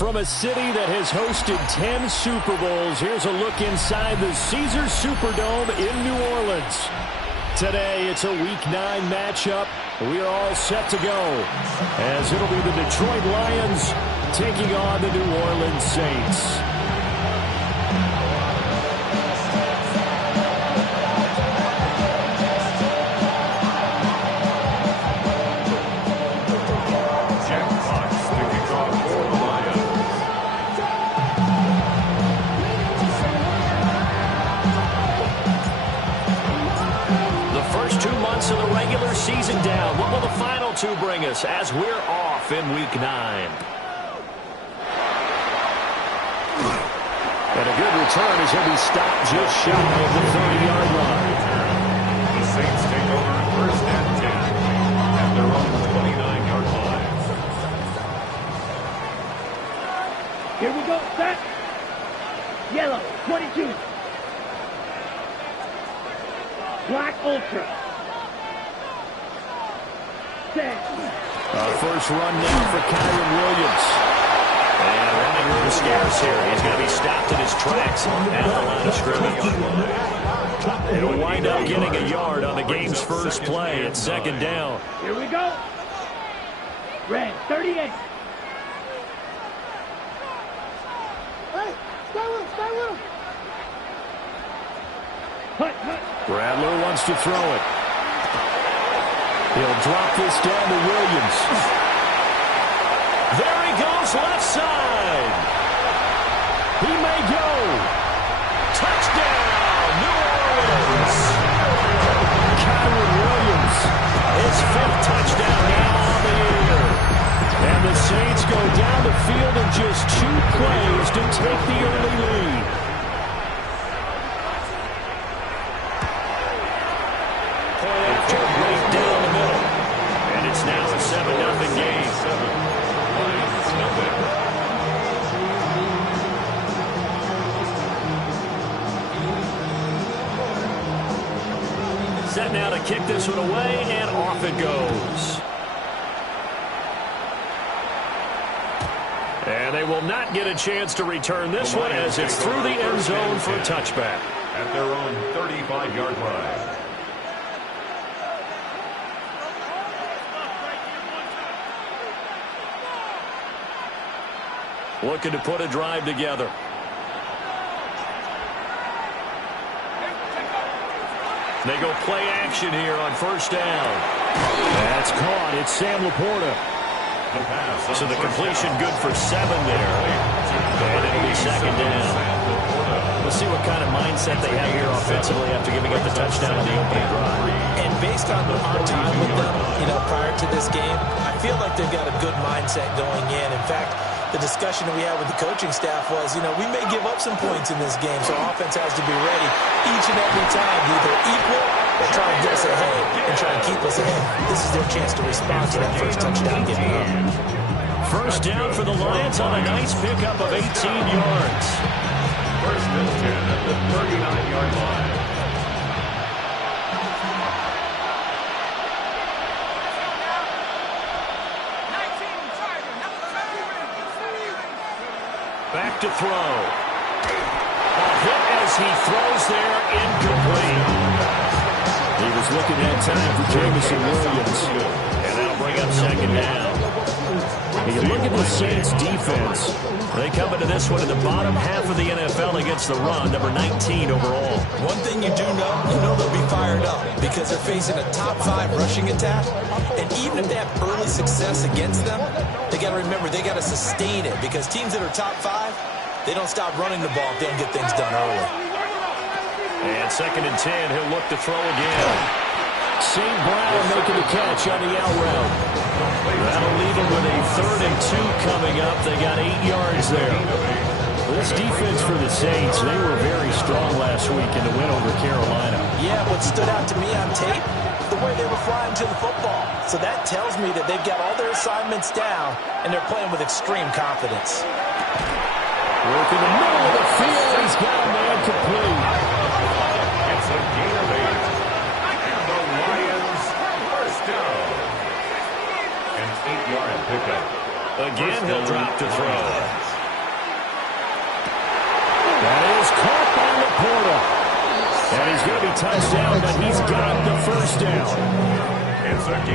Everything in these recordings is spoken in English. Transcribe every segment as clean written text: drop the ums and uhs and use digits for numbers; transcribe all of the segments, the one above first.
From a city that has hosted 10 Super Bowls, here's a look inside the Caesars Superdome in New Orleans. Today, it's a Week 9 matchup. We are all set to go, as it'll be the Detroit Lions taking on the New Orleans Saints. Of the regular season down. What will the final two bring us as we're off in Week 9? And a good return as he'll be stopped just shy of the 30-yard line. The Saints take over first and 10 at their own 29-yard line. Here we go, set. Yellow, 22. Black Ultra. First run now for Kyron Williams. And running room scarce here. He's going to be stopped in his tracks at the line of scrimmage. He'll wind up getting a yard on the game's first play at second down. Here we go. Red, 38. Hey, stay with him. Bradler wants to throw it. He'll drop this down to Williams. There he goes, left side. He may go. Touchdown, New Orleans. Kyron Williams, his 5th touchdown now on the year. And the Saints go down the field in just 2 plays to take the early lead. It's now a 7-0 game. Set now to kick this one away, and off it goes. And they will not get a chance to return this one as it's through the end zone for a touchback. At their own 35-yard line. Looking to put a drive together. They go play action here on first down. That's caught. It's Sam Laporta. So the completion good for 7 there. And it'll be second down. We'll see what kind of mindset they have here offensively after giving up the touchdown on the opening drive. And based on our time with them, prior to this game, I feel like they've got a good mindset going in. In fact, the discussion that we had with the coaching staff was, we may give up some points in this game, so offense has to be ready each and every time to either equal or try and get us ahead and try and keep us ahead. This is their chance to respond to that first touchdown given up. First down for the Lions on a nice pickup of 18 yards. First and 10 at the 39-yard line. Back to throw. A hit as he throws there, incomplete. He was looking that time for Jamison Williams. And that'll bring up second down. You look at the Saints defense. They come into this one in the bottom half of the NFL against the run, number 19 overall. One thing you do know, they'll be fired up because they're facing a top 5 rushing attack. And even if they have early success against them, they got to remember they got to sustain it because teams that are top 5, they don't stop running the ball if they don't get things done early. And second and 10, he'll look to throw again. St. Brown making the catch on the out route. That'll leave him with a 3rd and 2 coming up. They got 8 yards there. This defense for the Saints, they were very strong last week in the win over Carolina. Yeah, what stood out to me on tape, the way they were flying to the football. So that tells me that they've got all their assignments down, and they're playing with extreme confidence. Work in the middle of the field. He's got a man complete. It's a gain of 8. And the Lions first down. An 8-yard pickup. Again, he'll drop to throw. That is caught by Laporta. And he's going to be touched down, but he's got the first down.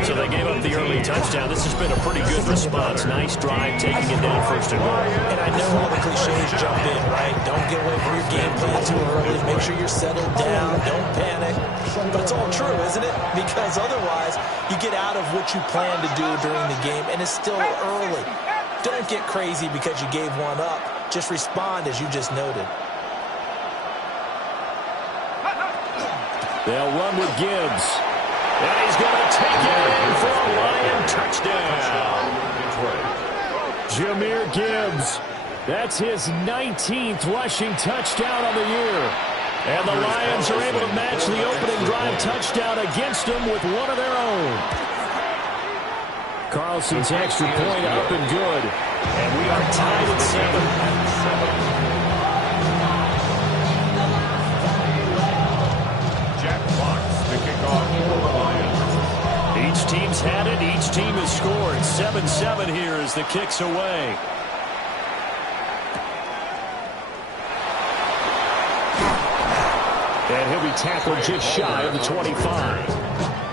So they gave up the early touchdown. This has been a pretty good response. Nice drive, taking it down first and goal. And I know all the cliches jump in, right? Don't get away from your game plan too early. Make sure you're settled down. Don't panic. But it's all true, isn't it? Because otherwise, you get out of what you plan to do during the game, and it's still early. Don't get crazy because you gave one up. Just respond as you just noted. They'll run with Gibbs. And he's going to take it in for a Lion touchdown. Jahmyr Gibbs. That's his 19th rushing touchdown on the year. And the Lions are able to match the opening drive touchdown against them with one of their own. Carlson's extra point up and good. And we are tied at 7. Each team's had it. Each team has scored. 7-7 here as the kick's away. And he'll be tackled just shy of the 25.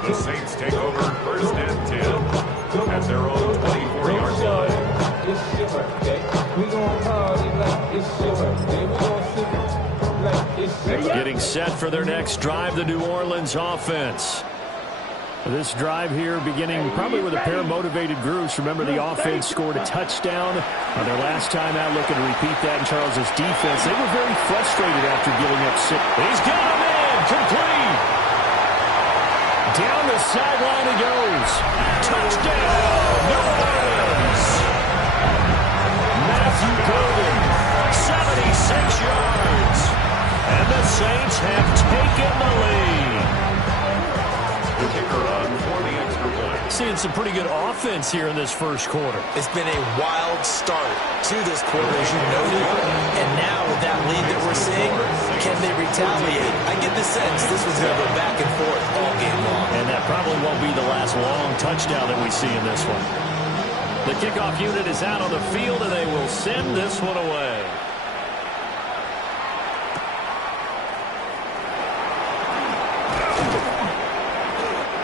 The Saints take over first and 10 at their own 24-yard line. It's your birthday. We gon' party like it's your birthday. We gon' sip it like it's your birthday. Getting set for their next drive, the New Orleans offense. This drive here beginning probably with a pair of motivated groups. Remember, the offense scored a touchdown on their last time out. Looking to repeat that in Charles's defense. They were very frustrated after giving up 6. He's got him in. Complete. Down the sideline he goes. Touchdown, New Orleans. Matthew Golden, 76 yards. And the Saints have taken the lead. The kicker on for the extra point. Seeing some pretty good offense here in this first quarter. It's been a wild start to this quarter, as you noted. And now with that lead that we're seeing, can they retaliate? I get the sense this was going to go back and forth all game long. And that probably won't be the last long touchdown that we see in this one. The kickoff unit is out on the field, and they will send this one away.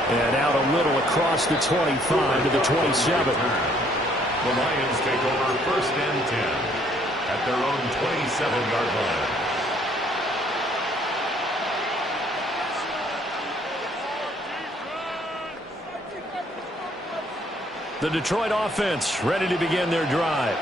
And out a little across the 25 to the 27. The Lions take over first and 10 at their own 27-yard line. The Detroit offense ready to begin their drive.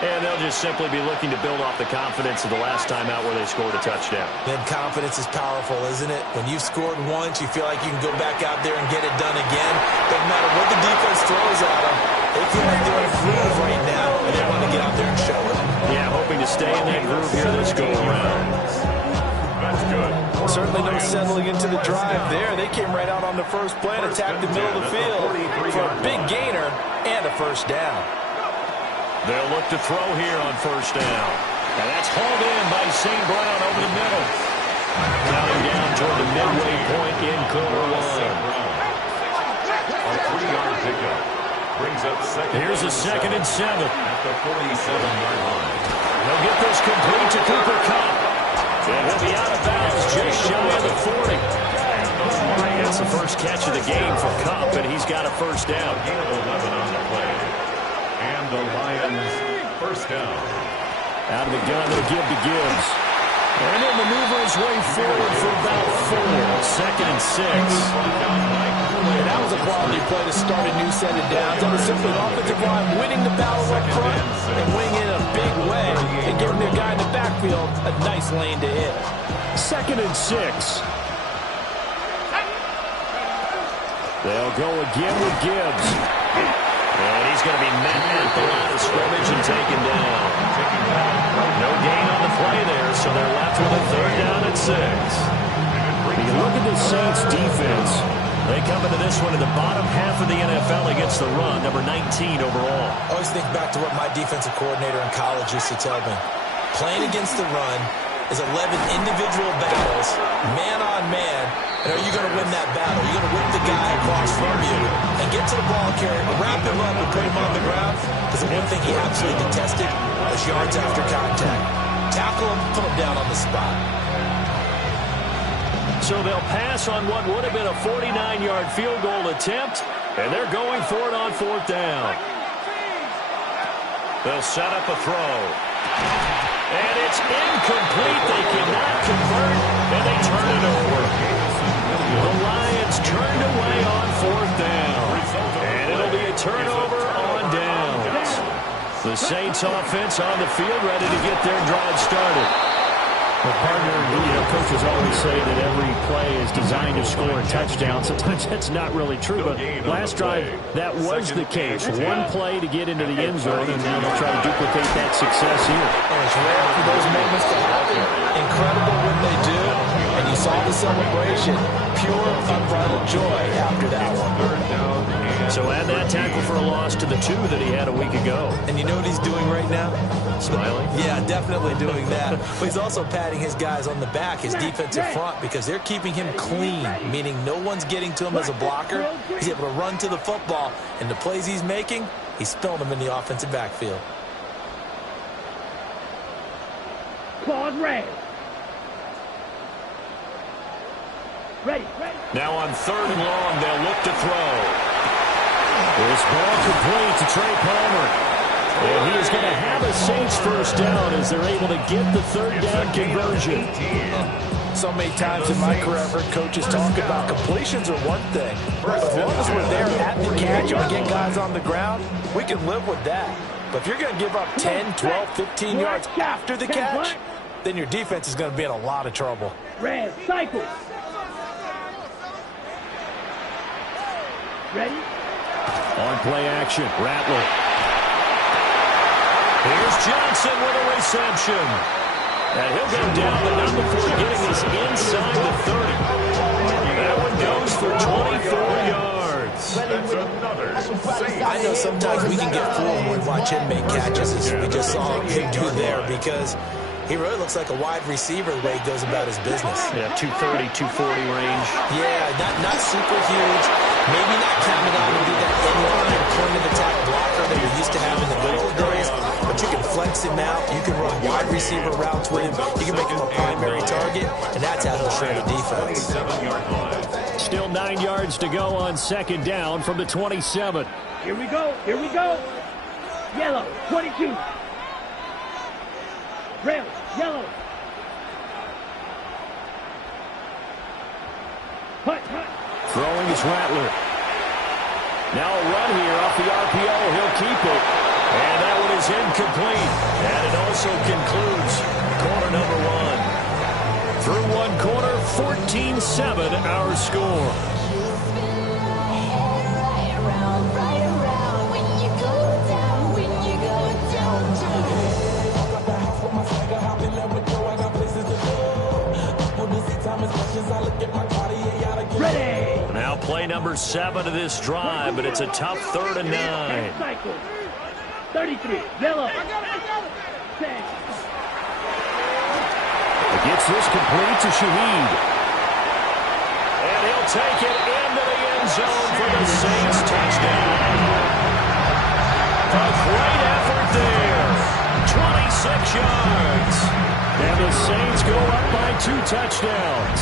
And they'll just simply be looking to build off the confidence of the last time out where they scored a touchdown. Then confidence is powerful, isn't it? When you've scored once, you feel like you can go back out there and get it done again. Doesn't matter what the defense throws at them. They feel like they're in a groove right now, and they want to get out there and show it. Yeah, hoping to stay in that groove here this go-around. That's good. Certainly no settling into the drive there. They came right out on the first play and attacked the middle of the field for a big gainer and a first down. They'll look to throw here on first down. And that's hauled in by St. Brown over the middle. Counting down toward the midway point in quarter one. A 3-yard pickup brings up second. Here's a 2nd and 7. At the 47-yard line. They'll get this complete to Cooper Kupp. And he'll be out of bounds just shy of the 40. That's the first catch of the game for Kupp, and he's got a first down. Gain of 11 on the play. And the Lions first down. Out of the gun, they'll give to Gibbs. And he'll maneuver his way forward for about 4. 2nd and 6. And that was a quality play to start a new set of downs. That was simply an offensive line winning the battle up front and winning in a big way and giving their guy in the backfield a nice lane to hit. 2nd and 6. They'll go again with Gibbs. And he's going to be met at the line of scrimmage and taken down. No gain on the play there, so they're left with a 3rd down and 6. You look at the Saints defense. They come into this one in the bottom half of the NFL against the run, number 19 overall. I always think back to what my defensive coordinator in college used to tell me. Playing against the run is 11 individual battles, man on man, and are you going to win that battle? You're going to whip the guy across from you and get to the ball carrier, wrap him up and put him on the ground, because the one thing he absolutely detested was yards after contact. Tackle put him down on the spot. So they'll pass on what would have been a 49-yard field goal attempt, and they're going for it on 4th down. They'll set up a throw. And it's incomplete. They cannot convert, and they turn it over. The Lions turned away on 4th down. And it'll be a turnover on downs. The Saints offense on the field ready to get their drive started. Well, partner, coaches always say that every play is designed to score a touchdown. Sometimes that's not really true, but last drive, that was the case. One play to get into the end zone, and now they'll try to duplicate that success here. And it's rare for those moments to happen. Incredible when they do, and you saw the celebration. Pure, unbridled joy after that one. So add that tackle for a loss to the 2 that he had a week ago. And you know what he's doing right now? Smiling? Yeah, definitely doing that. But he's also patting his guys on the back, his defensive front, because they're keeping him clean, meaning no one's getting to him as a blocker. He's able to run to the football, and the plays he's making, he's spilling them in the offensive backfield. Claude Ray. Ready. Now on 3rd and long, they'll look to throw. This ball complete to Trey Palmer. And he is going to have a Saints first down as they're able to get the 3rd down conversion. So many times in my career, I've heard coaches talk about completions are one thing. But as long as we're there at the catch and we get guys on the ground, we can live with that. But if you're going to give up 10, 12, 15 yards after the catch, then your defense is going to be in a lot of trouble. Red, cycle. Ready? On play action, Rattler. Here's Johnson with a reception. And he'll go down the number before getting this inside the 30. That one goes for 24 yards. That's another save. I know sometimes we can get fooled when we watch him make catches, as we just saw him do there, because he really looks like a wide receiver the way he goes about his business. Yeah, 230, 240 range. Yeah, not super huge. Maybe not counted on to be that inline point of attack blocker that we're used to having in the good old days, but you can flex him out. You can run wide receiver routes with him. You can make him a primary target, and that's how he'll shred a defense. Still 9 yards to go on 2nd down from the 27. Here we go. Yellow, 22. Red, yellow. Hut. Throwing is Rattler. Now a run here off the RPO. He'll keep it. And that one is incomplete. And it also concludes quarter number 1. Through one quarter, 14-7 our score. Ready. Now play number 7 of this drive, but it's a tough 3rd and 9. Cycle. 33. Yellow. 10. Gets this complete to Shaheed. And he'll take it into the end zone for the Saints touchdown. A great effort there. 26 yards. And the Saints go up by 2 touchdowns.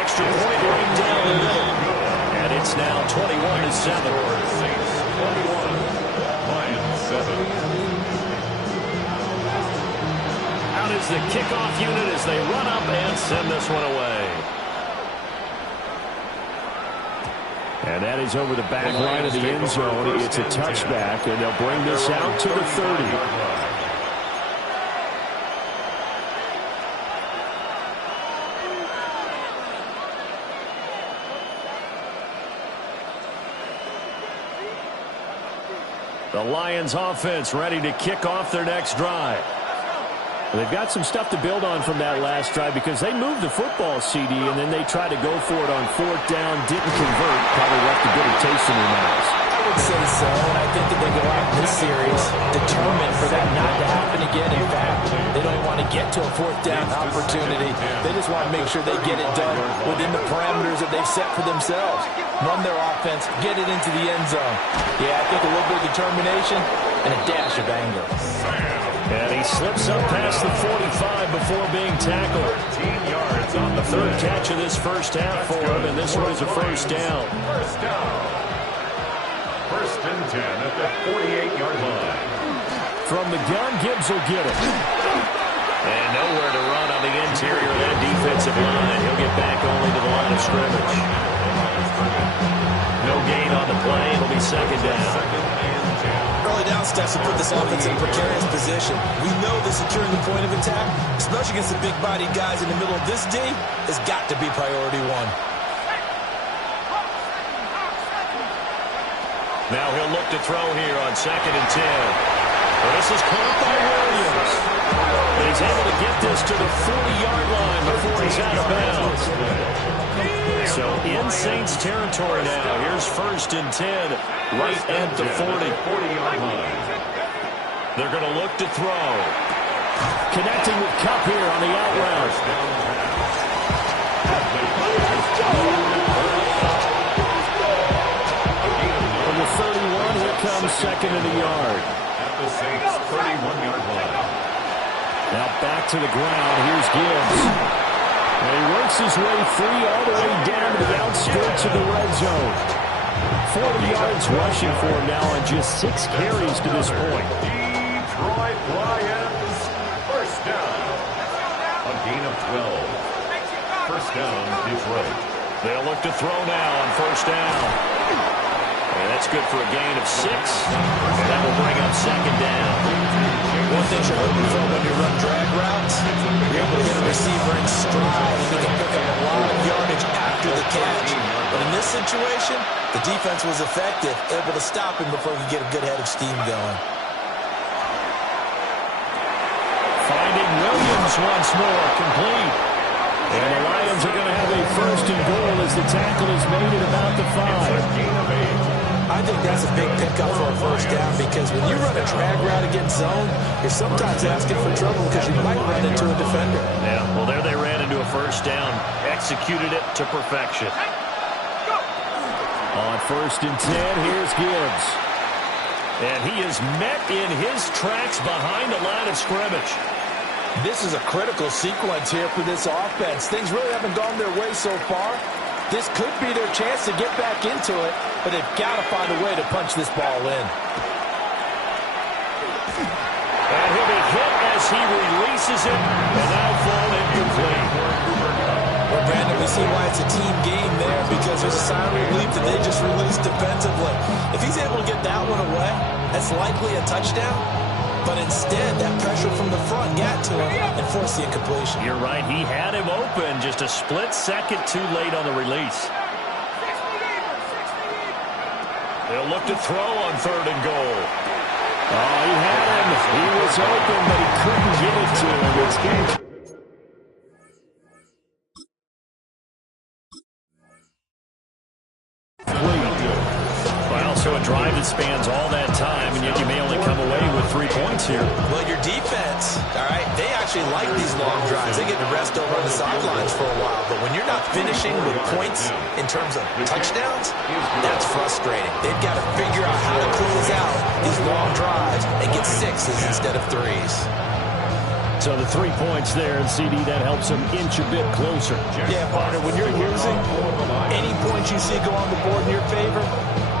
Extra point right down the middle. And it's now 21-7. 21, Lions 7. Out is the kickoff unit as they run up and send this one away. And that is over the back line of the end zone. It's a touchback, and they'll bring this out to the 30. The Lions offense ready to kick off their next drive. They've got some stuff to build on from that last drive because they moved the football, CD, and then they tried to go for it on 4th down, didn't convert, probably left a bitter taste in their mouths. I would say so, and I think that they go out in this series determined for that not to happen again. In fact, they don't want to get to a 4th down opportunity. They just want to make sure they get it done within the parameters that they've set for themselves. Run their offense, get it into the end zone. Yeah, I think a little bit of determination and a dash of anger. And he slips up past the 45 before being tackled. 13 yards on the Third catch of this first half for him, and this one is a first down. First down. First and 10 at the 48-yard line. From the gun, Gibbs will get it. And nowhere to run on the interior of that defensive line. He'll get back only to the line of scrimmage. No gain on the play. It'll be second down. Early down steps will put this offense in a precarious position. We know that securing the point of attack, especially against the big-bodied guys in the middle of this D, has got to be priority one. Now he'll look to throw here on second and 10. Well, this is caught by Williams. And he's able to get this to the 40-yard line before he's out of bounds. So in Saints territory now. Here's first and 10 right at the 40-yard line. They're going to look to throw. Connecting with Kupp here on the out route. From the 31, here comes second and a yard. At the Saints 31-yard line. Now back to the ground. Here's Gibbs. And he works his way free all the way down to the outskirts of the red zone. 40 yards rushing for him now on just 6 carries to this point. Detroit Lions, first down. A gain of 12. First down, Detroit. They'll look to throw now on first down. And that's good for a gain of 6. And that will bring up second down. One thing you're hoping for when you run drag routes, you're able to get a receiver in stride and you can pick up a lot of yardage after the catch. But in this situation, the defense was effective, able to stop him before he could get a good head of steam going. Finding Williams once more, complete. And the Lions are going to have a first and goal as the tackle is made at about the 5. I think that's a big pickup for a first down because when you run a drag route against zone, you're sometimes asking for trouble because you might run into a defender. Yeah, well, there they ran into a first down, executed it to perfection. On first and 10, here's Gibbs. And he is met in his tracks behind the line of scrimmage. This is a critical sequence here for this offense. Things really haven't gone their way so far. This could be their chance to get back into it, but they've got to find a way to punch this ball in. And he'll be hit as he releases it, and now fall incomplete. Well, Brandon, we see why it's a team game there because there's a sign of relief that they just released defensively. If he's able to get that one away, that's likely a touchdown. But instead, that pressure from the front got to him and forced the incompletion. You're right. He had him open just a split second too late on the release. They'll look to throw on third and goal. Oh, he had him. He was open, but he couldn't get it to him. It's good. Well, so a drive that spans all that time, and yet you may only come away with 3 points here. Well, your defense, all right, they actually like these long drives. They get to rest over on the sidelines for a while. But when you're not finishing with points in terms of touchdowns, that's frustrating. They've got to figure out how to close out these long drives and get 6s instead of 3s. So the 3 points there, and CD, that helps them inch a bit closer. Yeah, partner, when you're losing, any points you see go on the board in your favor,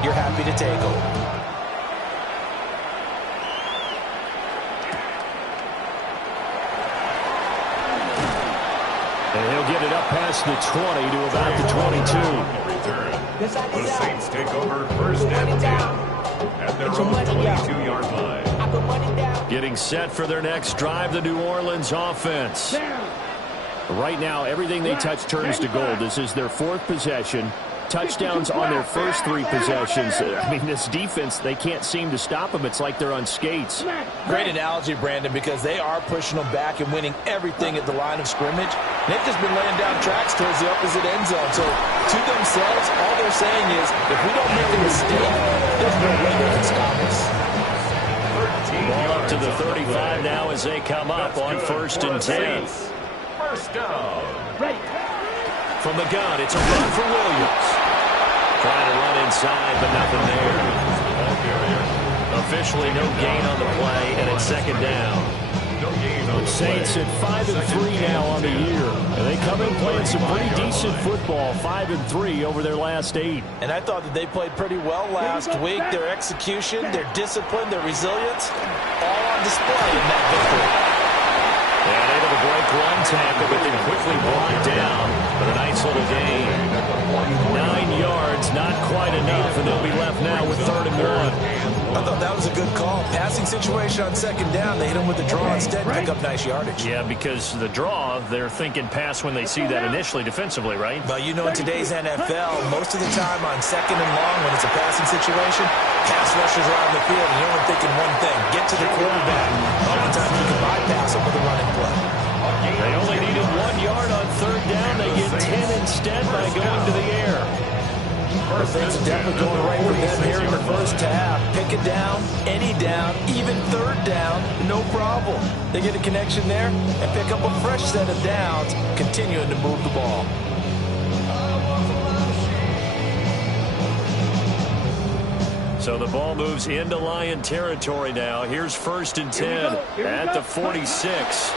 you're happy to take them. And he'll get it up past the 20 to about the 22. The Saints take over first and 10 at their own 22-yard line. Getting set for their next drive, the New Orleans offense. Right now, everything they touch turns to gold. This is their 4th possession. Touchdowns on their first 3 possessions. I mean, this defense, they can't seem to stop them. It's like they're on skates. Great analogy, Brandon, because they are pushing them back and winning everything at the line of scrimmage. They've just been laying down tracks towards the opposite end zone. So to themselves, all they're saying is, if we don't make a mistake, there's no way they can stop us. Ball up to the 35 now as they come up on first and 10. First down. From the gun, it's a run for Williams. Trying to run inside, but nothing there. A officially no gain on the play, and it's second down. The Saints at 5-3 now on the year. And they come in playing some pretty decent football, 5-3 over their last 8. And I thought that they played pretty well last week. Their execution, their discipline, their resilience, all on display in that victory. And able to break one tackle, but then quickly brought down with a nice little gain. 9 yards, not quite enough, and they'll be left now with 3rd and 1. I thought that was a good call. Passing situation on second down. They hit him with the draw instead, pick up nice yardage. Yeah, because the draw, they're thinking pass when they see that initially defensively, right? But you know, in today's NFL, most of the time on second and long, when it's a passing situation, pass rushers are out in the field, and you're only thinking one thing: get to the quarterback. Oftentimes you can bypass him with a running play. They only needed 1 yard on 3rd down. They get 10 instead by going to the air. Things are definitely going right for them here in the first half. Pick it down, any down, even 3rd down, no problem. They get a connection there and pick up a fresh set of downs, continuing to move the ball. So the ball moves into Lion territory now. Here's 1st and 10 at the 46.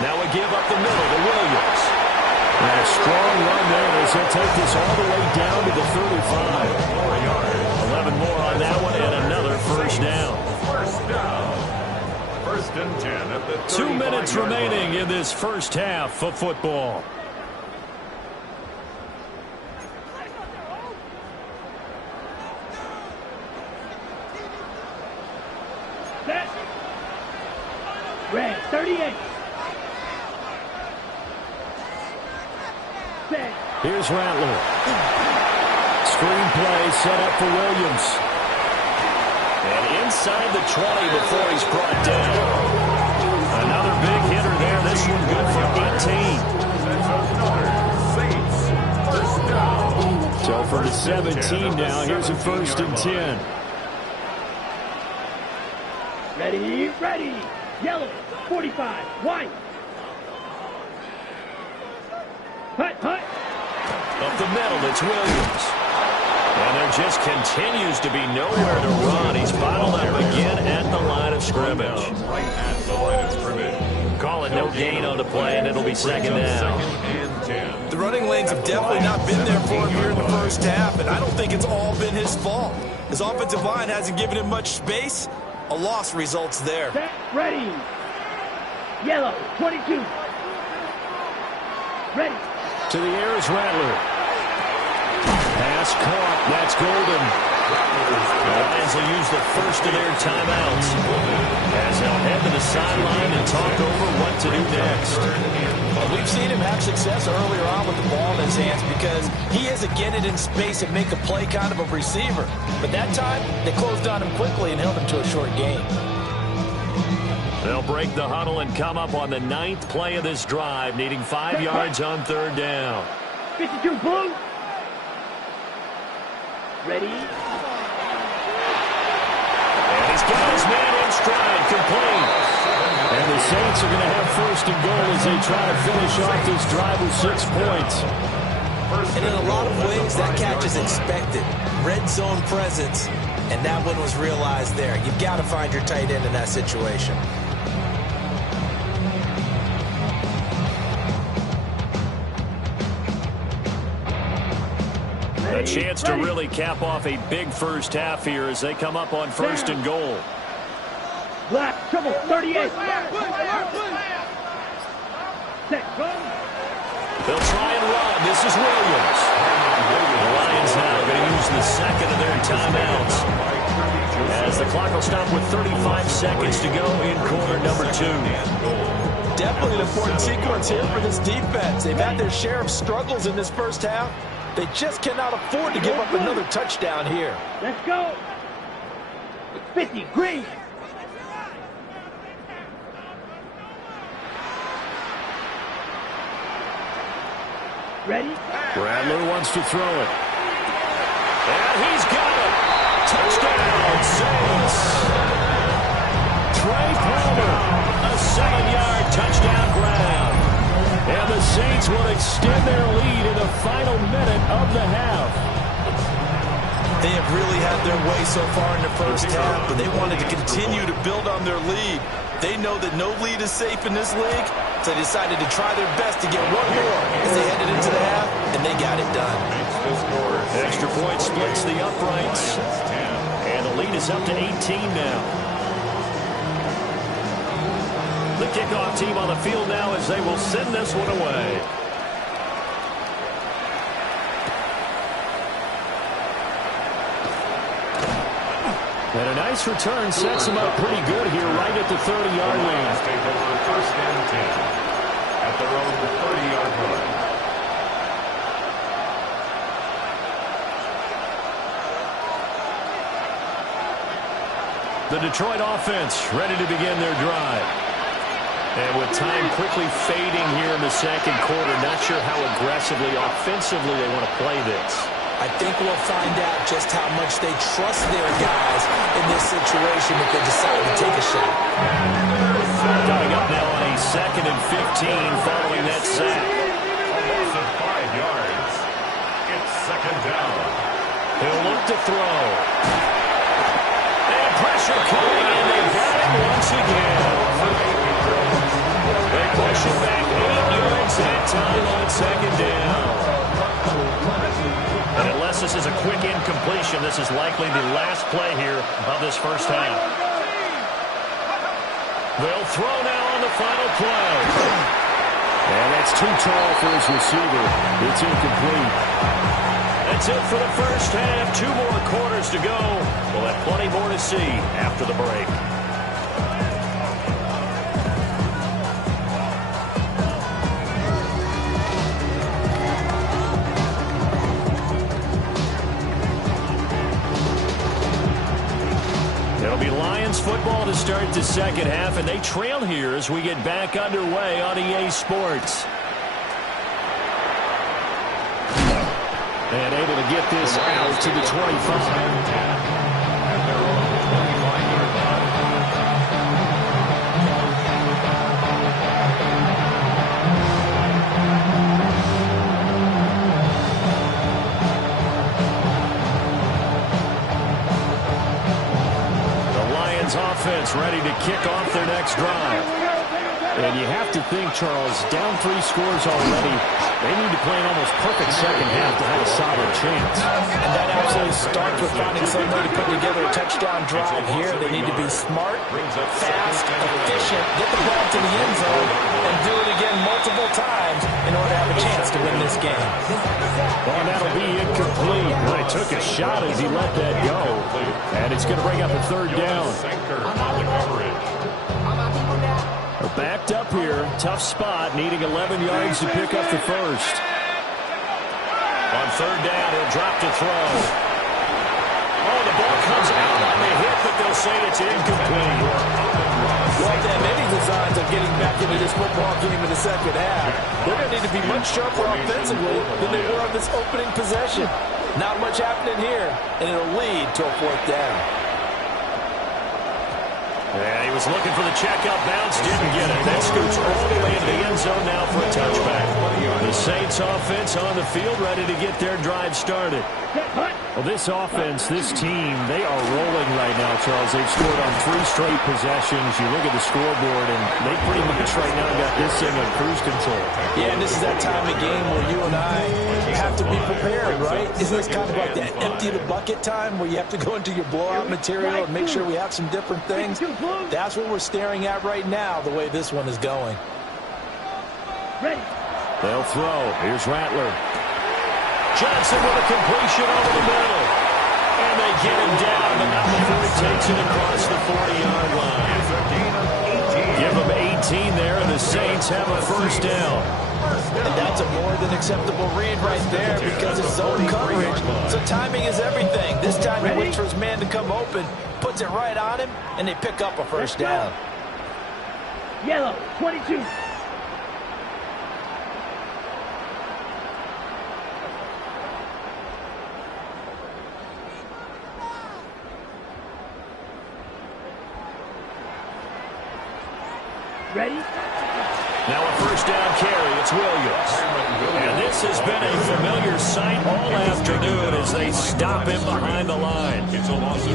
Now we give up the middle to Williams. And a strong run there as he'll take this all the way down to the 35. 11 more on that one and another first down. First and 10 at the 2 minutes remaining in this first half of football. Red 38. Here's Rattler. Screenplay set up for Williams. And inside the 20 before he's brought down. Another big hitter there. This one good for 18. So for the 17 now, here's a 1st and 10. Ready, ready. Yellow, 45, white. Hut, hut. Up the middle, it's Williams. And there just continues to be nowhere to run. He's bottled up again at the line of scrimmage. Right at the line of scrimmage. Call it no gain on the play, and it'll be second down. The running lanes have definitely not been there for him here in the first half, and I don't think it's all been his fault. His offensive line hasn't given him much space. A loss results there. Set, ready. Yellow, 22. Ready. To the air is Rattler. Pass caught. That's Golden. The Lions will use the first of their timeouts as they'll head to the sideline and talk over what to do next. Well, we've seen him have success earlier on with the ball in his hands because he is a get it in space and make a play kind of a receiver. But that time, they closed on him quickly and held him to a short gain. They'll break the huddle and come up on the 9th play of this drive, needing 5 yards on 3rd down. 52 blue. Ready. And he's got his man in stride, complete. And the Saints are going to have 1st and goal as they try to finish off this drive with 6 points. And in a lot of ways, that catch is expected. Red zone presence, and that one was realized there. You've got to find your tight end in that situation. A chance to really cap off a big first half here as they come up on 1st and goal. Black, trouble, 38. Set, go. They'll try and run. This is Williams. The Lions now going to use the second of their timeouts as the clock will stop with 35 seconds to go in quarter number 2. Definitely an important sequence here for this defense. They've had their share of struggles in this first half. They just cannot afford to give up another touchdown here. Let's go. 50, green. Ready? Rattler wants to throw it. And he's got it. Touchdown, Saints. Trey Palmer, A 7-yard touchdown grab. and the Saints will extend their lead in the final minute of the half. They have really had their way so far in the first half, but they wanted to continue to build on their lead. They know that no lead is safe in this league, so they decided to try their best to get one more as they headed into the half, and they got it done. Extra point splits the uprights, and the lead is up to 18 now. The kickoff team on the field now as they will send this one away. And a nice return sets him up pretty good here right at the 30-yard line. Take over first and 10 at their own 30-yard line. The Detroit offense ready to begin their drive. And with time quickly fading here in the second quarter, not sure how aggressively, offensively they want to play this. I think we'll find out just how much they trust their guys in this situation if they decide to take a shot. Coming up now on a 2nd and 15 following that sack. A loss of 5 yards. It's second down. He'll look to throw. And pressure coming, and they got him once again. They push him back 8 yards that time on second down. And unless this is a quick incompletion, this is likely the last play here of this first half. They'll throw now on the final play. And that's too tall for his receiver. It's incomplete. That's it for the first half. 2 more quarters to go. We'll have plenty more to see after the break. It'll be Lions football to start the second half, and they trail here as we get back underway on EA Sports. And able to get this out to the 25. Offense ready to kick off their next drive. And you have to think, Charles, down 3 scores already. They need to play an almost perfect second half to have a solid chance. And that absolutely starts with finding some way to put together a touchdown drive here. They need to be smart, fast, efficient, get the ball to the end zone, and do it again multiple times in order to have a chance to win this game. Well, that'll be incomplete. Well, he took a shot as he let that go. And it's going to bring up a 3rd down. They're backed up here. Tough spot, needing 11 yards to pick up the first. On 3rd down, he'll drop to throw. Oh, the ball comes out on the hit, but they'll say it's incomplete. Well, they have any designs of getting back into this football game in the second half. They're going to need to be much sharper offensively than they were on this opening possession. Not much happening here, and it'll lead to a 4th down. Yeah, he was looking for the check out bounce, didn't get it. That scoots all the way into the end zone now for a touchback. The Saints offense on the field ready to get their drive started. Well, this offense, this team, they are rolling right now, Charles. They've scored on 3 straight possessions. You look at the scoreboard, and they pretty much right now got this thing on cruise control. Yeah, and this is that time of game where you and I have to be prepared, right? Isn't this kind of like that empty the bucket time where you have to go into your blowout material and make sure we have some different things? That's what we're staring at right now, the way this one is going. Ready. They'll throw. Here's Rattler. Johnson with a completion over the middle. And they get him down, but not before he takes it across the 40-yard line. Give him 18 there, and the Saints have a 1st down. And that's a more than acceptable read right there because it's zone coverage. So timing is everything. This time he waits for his man to come open, puts it right on him, and they pick up a 1st down. Yellow, 22. Ready? Now a first down carry. It's Williams. And this has been a familiar sight all afternoon as they stop him behind the line.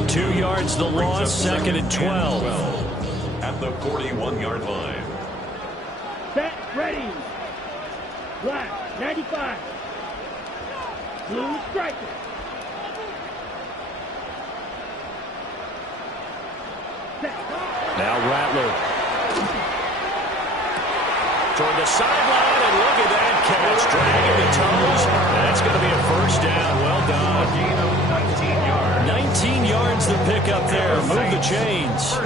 2 yards the loss, second and 12. At the 41-yard line. Set, ready. Black, 95. Blue striker. Set. Now Rattler. Toward the sideline, and look at that catch. Dragging the toes. That's going to be a first down. Well done. 19 yards the pick up there. Move the chains.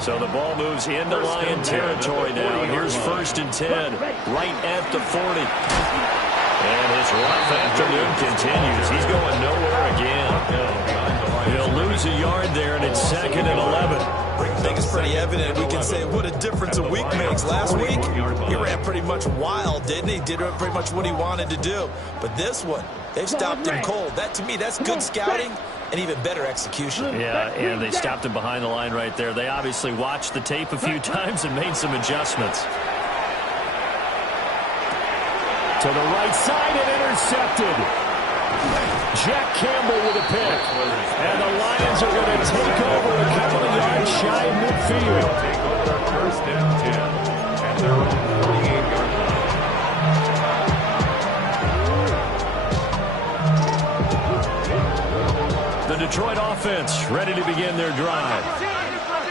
So the ball moves into Lion territory now. Here's first and 10. Right at the 40. And his rough afternoon continues. He's going nowhere again. He'll lose a yard there, and it's second and 11. I think it's pretty evident. We can say what a difference a week makes. Last week, he ran pretty much wild, didn't he? Did pretty much what he wanted to do. But this one, they've stopped him cold. That, to me, that's good scouting and even better execution. Yeah, and they stopped him behind the line right there. They obviously watched the tape a few times and made some adjustments. To the right side and intercepted. Jack Campbell with a pick. And the Lions are going to take over a couple of yards shy of midfield. Take over their first and 10 at their own 48-yard line. The Detroit offense ready to begin their drive.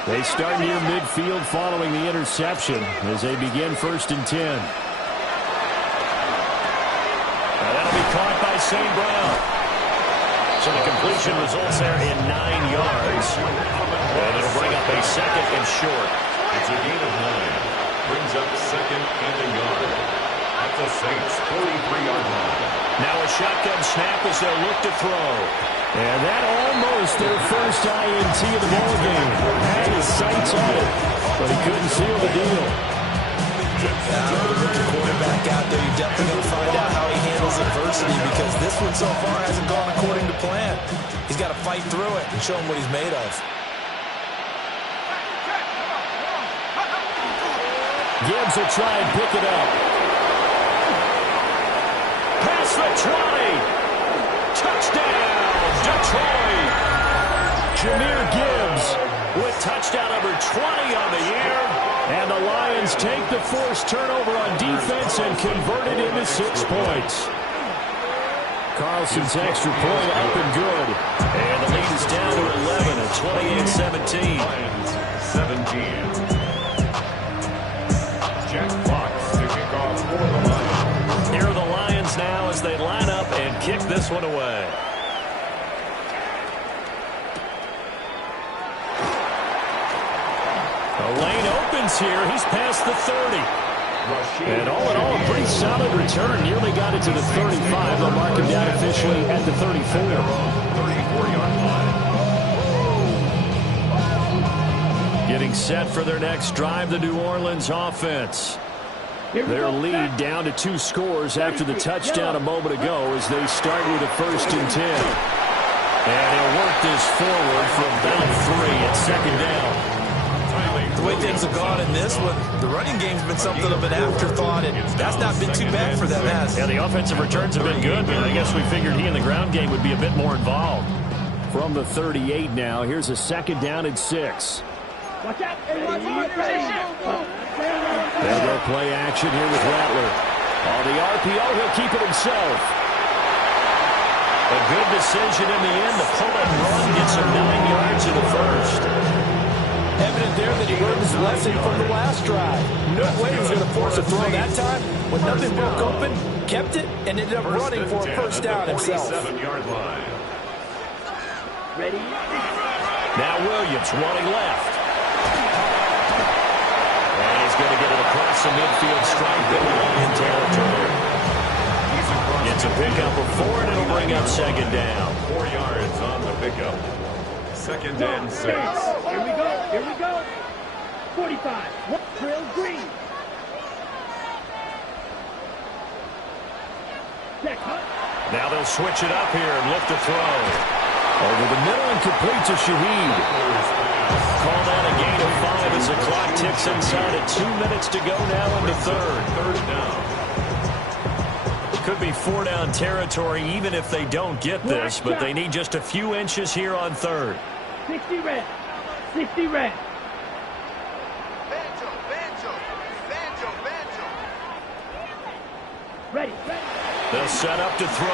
They start near midfield following the interception as they begin first and 10. That'll be caught by St. Brown. So the completion results there in 9 yards. And it'll bring up a second and short. It's a gain of 9. Brings up second and a yard. At the Saints' 43-yard line. Now a shotgun snap as they'll look to throw. And that almost their first INT of the ballgame. Had his sights on it, but he couldn't seal the deal. With the quarterback out there, you're definitely going to find out how he handles adversity because this one so far hasn't gone according to plan. He's got to fight through it and show him what he's made of. Gibbs will try and pick it up. Past the 20. Touchdown, Detroit. Jahmyr Gibbs with touchdown number 20 on the year. And the Lions take the forced turnover on defense and convert it into 6 points. Carlson's extra point up and good. And the lead is down to 11 at 28-17. 17. Jack Fox to kick off for the Lions. Here are the Lions now as they line up and kick this one away. The lane opens here. He's past the 30. And all in all, a pretty solid return. Nearly got it to the 35. They'll mark him down officially at the 34. 34-yard line. Getting set for their next drive, the New Orleans offense. Their lead down to 2 scores after the touchdown a moment ago as they start with a first and 10. And he'll work this forward for about 3 at second down. The way things have gone in this one, the running game's been something of an afterthought, and that's not been too bad for them, has it? Yeah, the offensive returns have been good, but I guess we figured he in the ground game would be a bit more involved. From the 38 now, here's a second down and 6. Watch out. And they'll play action here with Rattler. On the RPO, he'll keep it himself. A good decision in the end to pull and run, gets him 9 yards in the first. Evident there that he learned his lesson from the last drive. No way he was going to force a throw that time. When nothing broke open, kept it, and ended up running for a first down himself. 47-yard line. Ready. Now Williams running left. And he's going to get it across the midfield stripe in territory. Gets a pickup of 4, and it'll bring up second down. 4 yards on the pickup. Second and 6. Here we go. Here we go. 45. Trail green. Now they'll switch it up here and look to throw. Over the middle and complete to Shaheed. Call that a gain of 5 drive as the clock ticks inside at 2 minutes to go now in the third. Third down. Could be 4-down territory even if they don't get this, but they need just a few inches here on third. 60 red. 60 red. Ready. They'll set up to throw.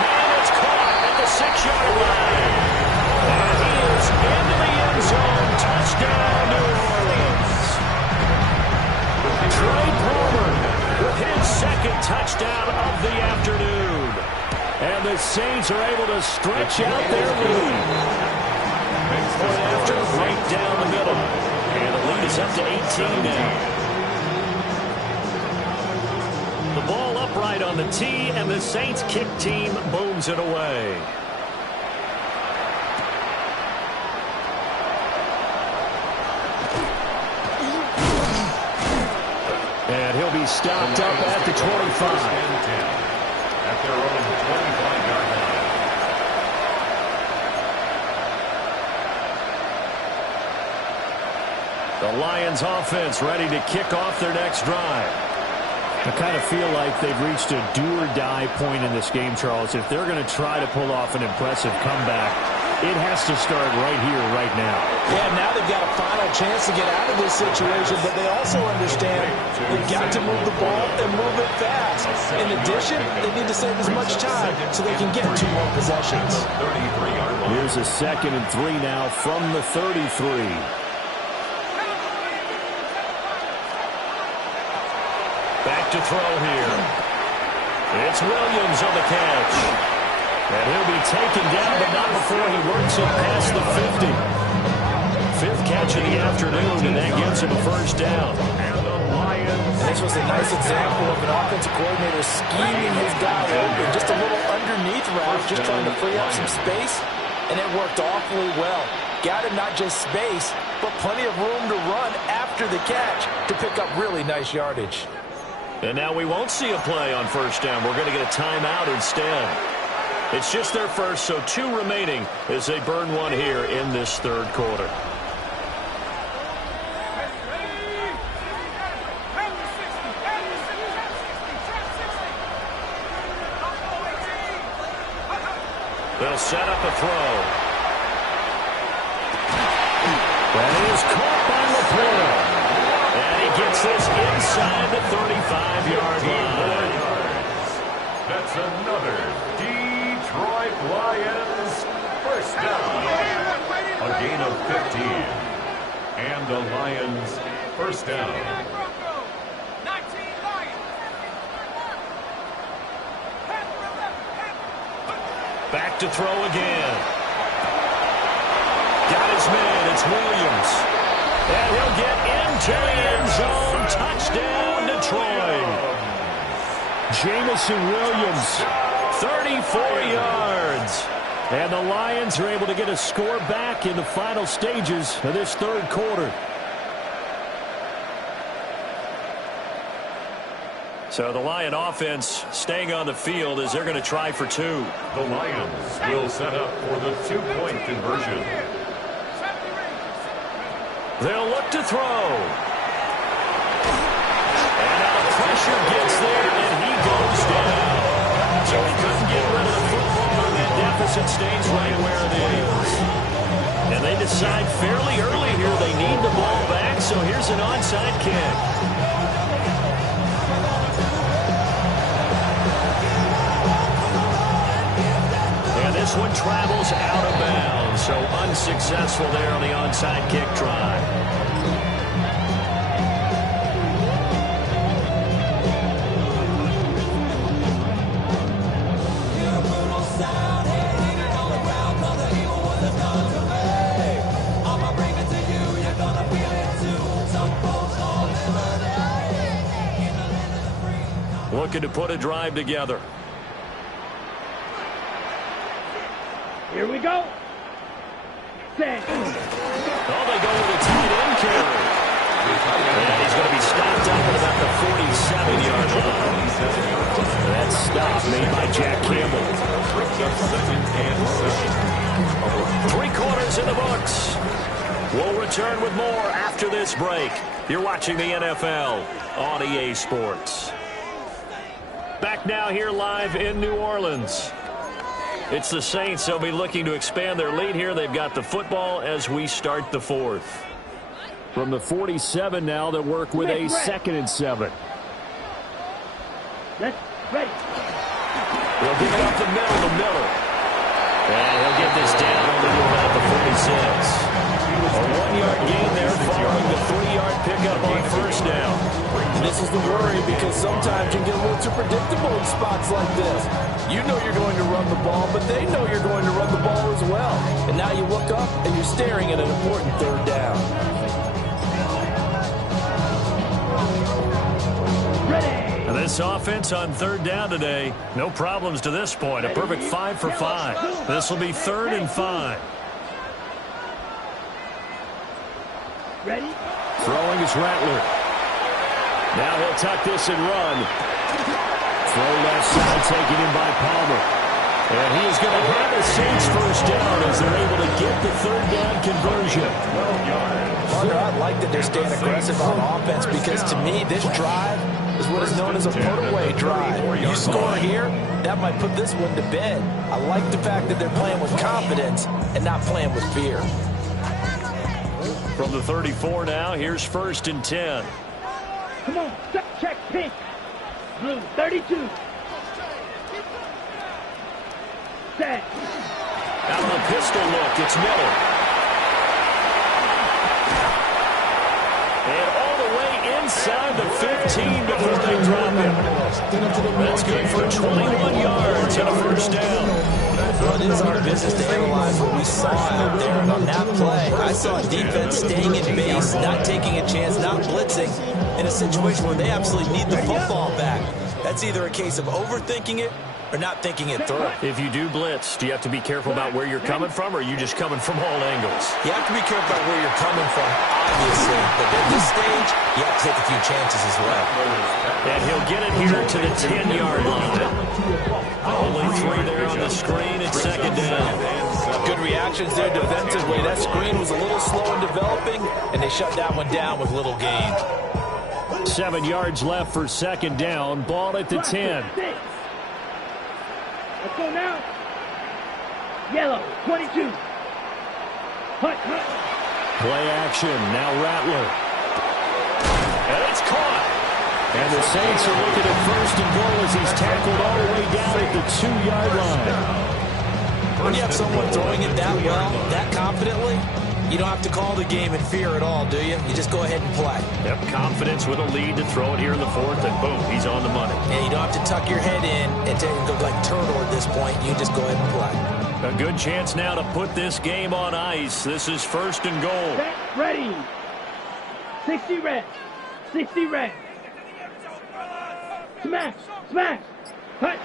Man, it's caught at the 6-yard line. And he is into the end zone. Touchdown, New Orleans. Trey Palmer with his second touchdown of the afternoon. And the Saints are able to stretch out their lead. After right down the middle. And the lead is up to 18 now. The ball upright on the tee, and the Saints kick team booms it away. And he'll be stopped up at the 25. At their own 25-yard line. The Lions offense ready to kick off their next drive. I kind of feel like they've reached a do-or-die point in this game, Charles. If they're going to try to pull off an impressive comeback, it has to start right here, right now. Yeah, now they've got a final chance to get out of this situation, but they also understand they've got to move the ball and move it fast. In addition, they need to save as much time so they can get 2 more possessions. Here's a 2nd and 3 now from the 33. Back to throw here. It's Williams on the catch. And he'll be taken down, but not before he works it past the 50. 5th catch of the afternoon, and that gives him a first down. And the Lions. This was a nice example of an offensive coordinator scheming his guy open. Just a little underneath route, just trying to free up some space, and it worked awfully well. Got him not just space, but plenty of room to run after the catch to pick up really nice yardage. And now we won't see a play on first down. We're going to get a timeout instead. It's just their first, so 2 remaining as they burn one here in this third quarter. They'll set up a throw. That is caught by LaPorta. And he gets this inside the 35-yard line. That's another Detroit Lions first down. A gain of 15. And the Lions first down. Back to throw again. Got his man. It's Williams. And he'll get into the end zone. Touchdown, Detroit. Jamison Williams. 34 yards. And the Lions are able to get a score back in the final stages of this third quarter. So the Lion offense staying on the field as they're going to try for 2. The Lions will set up for the 2-point conversion. They'll look to throw. And now the pressure gets there, and he goes down. So he couldn't get rid of the football, and that deficit stays right where it is. And they decide fairly early here they need the ball back, so here's an onside kick. And this one travels out of bounds, so unsuccessful there on the onside kick try. Looking to put a drive together. Here we go. Set. Oh, they go with a tight end carry. And he's going to be stopped up at about the 47-yard line. That stop made by Jack Campbell. Second and 7. Three quarters in the books. We'll return with more after this break. You're watching the NFL on EA Sports. Back now here live in New Orleans. It's the Saints. They'll be looking to expand their lead here. They've got the football as we start the fourth. From the 47 now, they'll work with a 2nd and 7. Let's ready. He'll give it up the middle. And he'll get this down to about the 46. A 1-yard gain there following the 3-yard pickup on first down. This is the worry because sometimes you get a little too predictable in spots like this. You know you're going to run the ball, but they know you're going to run the ball as well. And now you look up and you're staring at an important 3rd down. And this offense on 3rd down today, no problems to this point. A perfect 5 for 5. This will be 3rd and 5. Ready? Throwing is Rattler. Now he'll tuck this and run. Throw left side taken in by Palmer. And he is going to have a Saints first down as they're able to get the 3rd down conversion. Parker, I like that they're staying aggressive on offense because to me this drive is what is known as a put-away drive. You score here, that might put this one to bed. I like the fact that they're playing with confidence and not playing with fear. From the 34 now, here's 1st and 10. Come on, check, pink. Blue, 32. Set. Out of the pistol look, it's Miller. And all the way inside the 15 before they drop him. That's good for 21 yards and a first down. Well, it is our business to analyze what we saw out there. And on that play, I saw defense staying in base, not taking a chance, not blitzing, in a situation where they absolutely need the football back. That's either a case of overthinking it or not thinking it through. If you do blitz, do you have to be careful about where you're coming from, or are you just coming from all angles? You have to be careful about where you're coming from, obviously. But at this stage, you have to take a few chances as well. And he'll get it here to the 10-yard line. Only 3 there on the screen at 2nd down. Good reactions there defensively. That screen was a little slow in developing, and they shut that one down with little gain. 7 yards left for 2nd down. Ball at the 10. Let's go now. Yellow, 22. Hut. Play action. Now Rattler. And it's caught. And the Saints are looking at 1st and goal as he's tackled all the way down at the 2-yard line. When you have someone throwing it that well, that confidently, you don't have to call the game in fear at all, do you? You just go ahead and play. Yep, confidence with a lead to throw it here in the 4th, and boom, he's on the money. And you don't have to tuck your head in and go like turtle at this point. You just go ahead and play. A good chance now to put this game on ice. This is 1st and goal. Set, ready. 60 red. 60 red. Smash. Hut.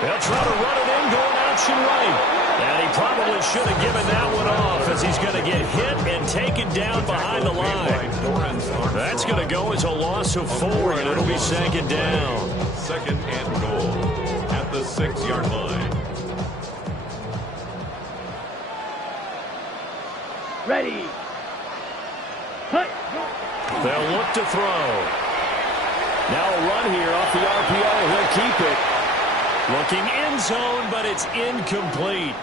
They'll try to run it in, going option right. And he probably should have given that one off as he's going to get hit and taken down behind the line. That's going to go as a loss of 4, and it'll be 2nd down. 2nd and goal at the 6-yard line. Ready. Hut. They'll look to throw. Now a run here off the RPO. He'll keep it. Looking end zone, but it's incomplete.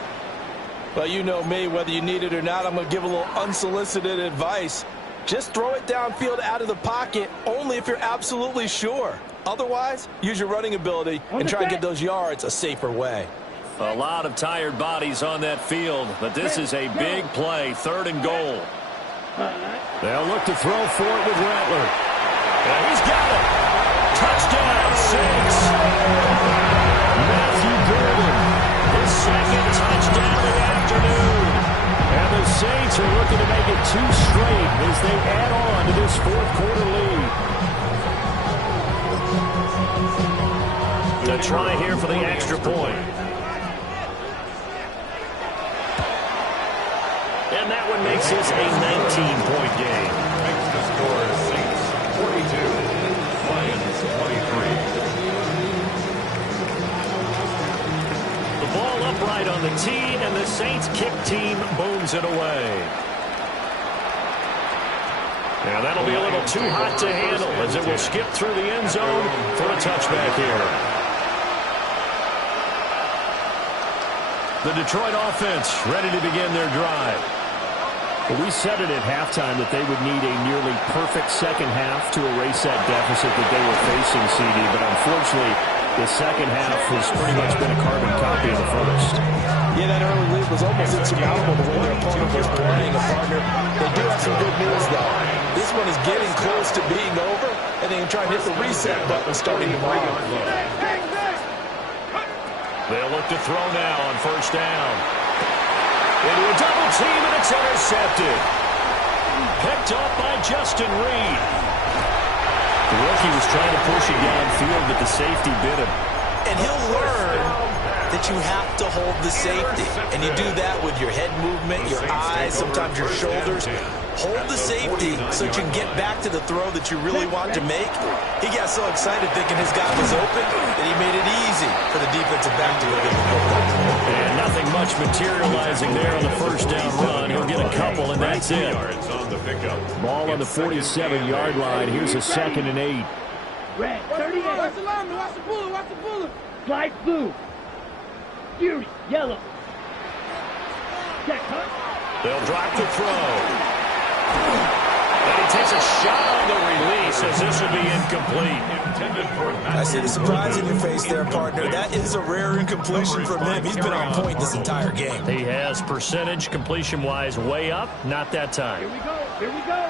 Well, you know me, whether you need it or not, I'm going to give a little unsolicited advice. Just throw it downfield out of the pocket only if you're absolutely sure. Otherwise, use your running ability and try and get those yards a safer way. A lot of tired bodies on that field, but this is a big play, 3rd and goal. They'll look to throw for it with Rattler. And he's got it. Touchdown, Saints. Matthew Gordon, His 2nd touchdown of the afternoon. And the Saints are looking to make it 2 straight as they add on to this 4th quarter lead. To try here for the extra point. And that one makes this a 19-point game. Extra score is Saints 42, Lions 23. The ball upright on the tee, and the Saints kick team booms it away. Now that'll be a little too hot to handle as it will skip through the end zone for a touchback here. The Detroit offense ready to begin their drive. Well, we said it at halftime that they would need a nearly perfect second half to erase that deficit that they were facing, CD, but unfortunately the second half has pretty much been a carbon copy of the first. Yeah, that early lead was almost insurmountable the way their opponent was playing a partner. They do have some good news, though. This one is getting close to being over, and they can try and hit the reset button starting tomorrow. They'll look to throw now on first down. Into a double team, and it's intercepted. Picked off by Justin Reed. The rookie was trying to push it downfield, but the safety bit him. And he'll learn that you have to hold the safety. And you do that with your head movement, your eyes, sometimes your shoulders. Hold the safety so that you can get back to the throw that you really want to make. He got so excited thinking his guy was open that he made it easy for the defensive back to go get the football. And nothing much materializing there on the first down run. He'll get a couple, and that's it. Ball on the 47-yard line. Here's a 2nd and 8. Red, 38. Watch the lineman, watch the bullet, watch the bullet. Slide blue. Fury, yellow. Check, huh? They'll drop the throw. And he takes a shot on the release as this will be incomplete. I see the surprise in your face there, partner. That is a rare incompletion from him. He's been on point this entire game. He has percentage completion-wise way up. Not that time. Here we go, here we go.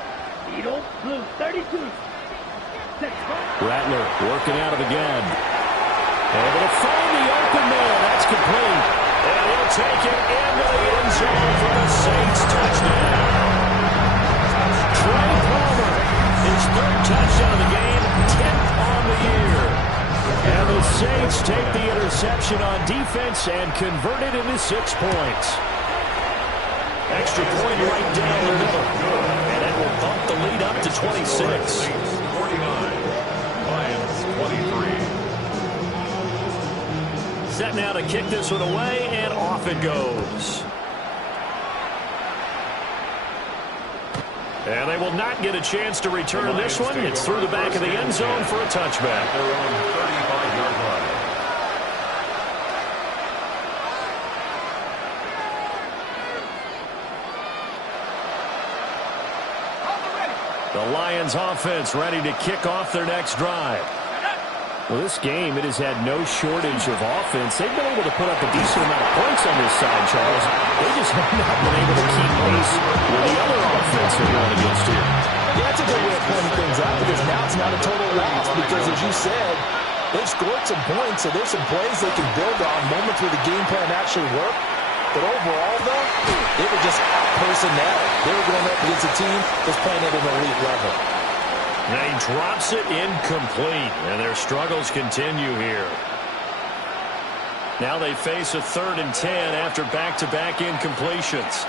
Needle, blue, 32. Rattler working out of again. Able to find the open man. That's complete. And he'll take it into the end zone for the Saints touchdown. Trey Palmer, his 3rd touchdown of the game, 10th on the year. And the Saints take the interception on defense and convert it into 6 points. Extra point right down the middle. And that will bump the lead up to 26. 49, Lions 23. Set now to kick this one away, and off it goes. And they will not get a chance to return this one. It's through the back of the end zone for a touchback. Their own 35-yard line. The Lions offense ready to kick off their next drive. Well, this game, it has had no shortage of offense. They've been able to put up a decent amount of points on this side, Charles. They just have not been able to keep pace with the other offense they're going against here. Yeah, that's a good way of pointing things out because now it's not a total loss because, as you said, they've scored some points, so there's some plays they can build on, moments where the game plan actually worked. But overall, though, they were just personnel. They were going up against a team that's playing at an elite level. And he drops it incomplete, and their struggles continue here. Now they face a 3rd and 10 after back-to-back incompletions.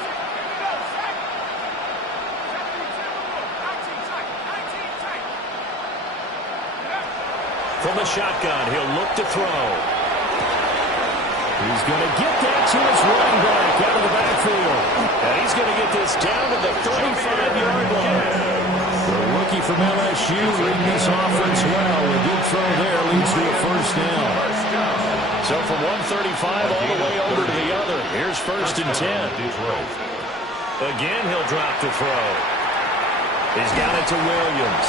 From the shotgun, he'll look to throw. He's going to get that to his running back out of the backfield. And he's going to get this down to the 35-yard line. The rookie from LSU leading this offense well. A good throw there leads to a first down. So from 135 all the way over to the other. Here's 1st and 10. Again, he'll drop the throw. He's got it to Williams.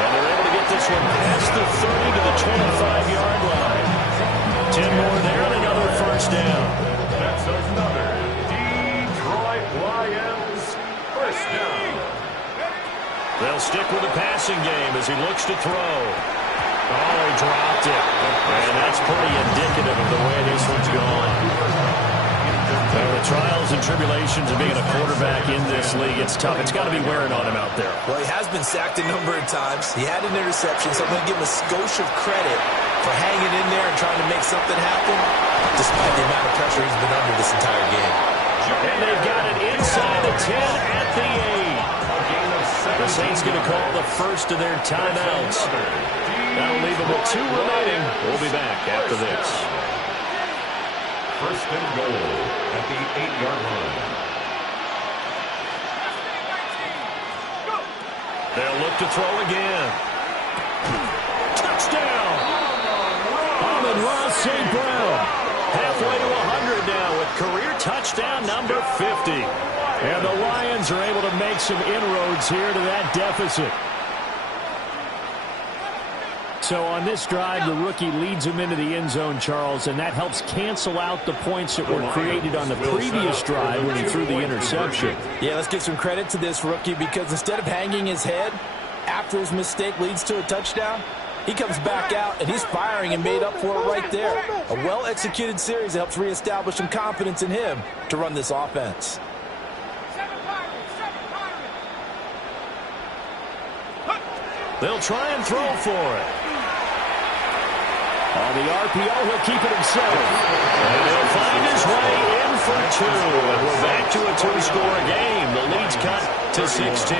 And they're able to get this one past the 30 to the 25-yard line. 10 more there and another first down. That's another Detroit Lions first down. They'll stick with the passing game as he looks to throw. Oh, he dropped it. And that's pretty indicative of the way this one's gone. The trials and tribulations of being a quarterback in this league, it's tough. It's got to be wearing on him out there. Well, he has been sacked a number of times. He had an interception, so I'm going to give him a skosh of credit for hanging in there and trying to make something happen, despite the amount of pressure he's been under this entire game. And they've got it inside the 10 at the 8. The Saints going to call the first of their timeouts. That'll leave them with 2 remaining. We'll be back after this. first and goal at the 8-yard line. They'll look to throw again. Touchdown! Amon-Ra St. Brown. Halfway to 100 now with career touchdown number 50. And the Lions are able to make some inroads here to that deficit. So on this drive, the rookie leads him into the end zone, Charles, and that helps cancel out the points that were created on the previous drive when he threw the interception. Yeah, let's give some credit to this rookie because instead of hanging his head after his mistake leads to a touchdown, he comes back out and he's firing and made up for it right there. A well-executed series that helps reestablish some confidence in him to run this offense. They'll try and throw for it. On the RPO, he'll keep it himself. And he'll find his way in for 2. And we're back to a 2-score game. The lead's cut to 16.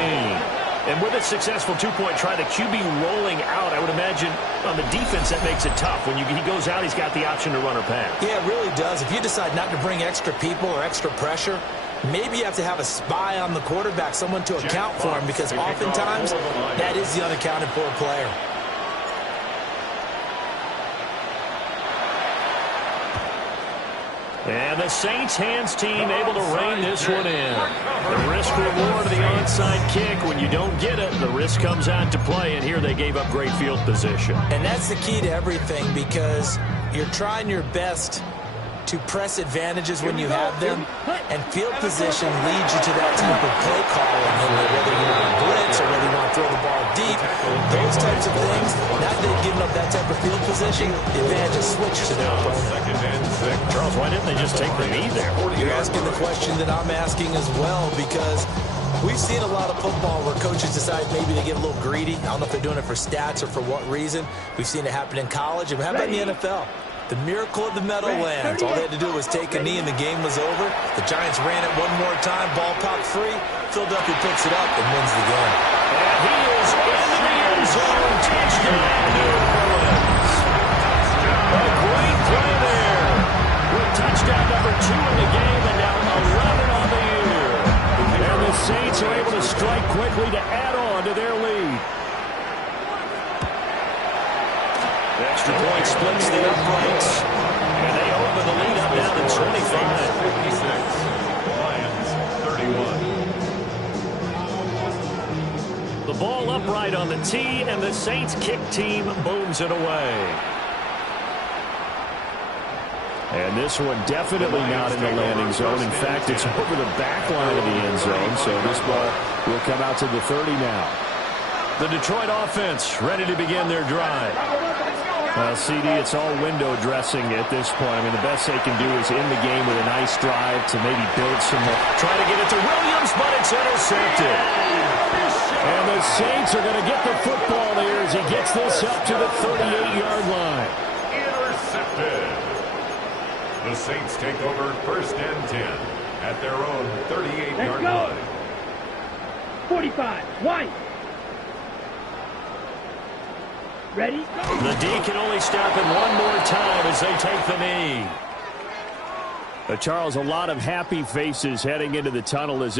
And with a successful 2-point try, the QB rolling out, I would imagine on the defense that makes it tough. When he goes out, he's got the option to run or pass. Yeah, it really does. If you decide not to bring extra people or extra pressure, maybe you have to have a spy on the quarterback, someone to account for him, because oftentimes that is the unaccounted for player. And the Saints hands team able to rein this one in. The risk reward of the onside kick. When you don't get it, the risk comes out to play, and here they gave up great field position. And that's the key to everything, because you're trying your best to press advantages when you have them, and field position leads you to that type of play calling, whether you want to blitz or whether you want to throw the ball deep, those types of things. Now that they've given up that type of field position, the advantage is switched to their opponent. Charles, why didn't they just take the knee there? You're asking the question that I'm asking as well, because we've seen a lot of football where coaches decide maybe they get a little greedy. I don't know if they're doing it for stats or for what reason. We've seen it happen in college, and how about in the NFL? The miracle of the Meadowlands. All they had to do was take a knee and the game was over. The Giants ran it one more time. Ball popped free. Philadelphia picks it up and wins the game. And he is into the end zone. Touchdown, New Orleans. A great play there. With touchdown number 2 in the game and now 11 on the year. And the Saints are able to strike quickly to add on to their lead. The extra point splits the uprights, and they open the lead up now to 25. 56, Lions 31. The ball upright on the tee, and the Saints kick team booms it away. And this one definitely not in the landing zone. In fact, it's over the back line of the end zone, so this ball will come out to the 30 now. The Detroit offense ready to begin their drive. CD, it's all window dressing at this point. I mean, the best they can do is end the game with a nice drive to maybe build some more. Try to get it to Williams, but it's intercepted. And the Saints are going to get the football here as he gets this up to the 38-yard line. Intercepted. The Saints take over first and 10 at their own 38-yard line. 45, White. Ready? The D can only stop him one more time as they take the knee. Charles, a lot of happy faces heading into the tunnel as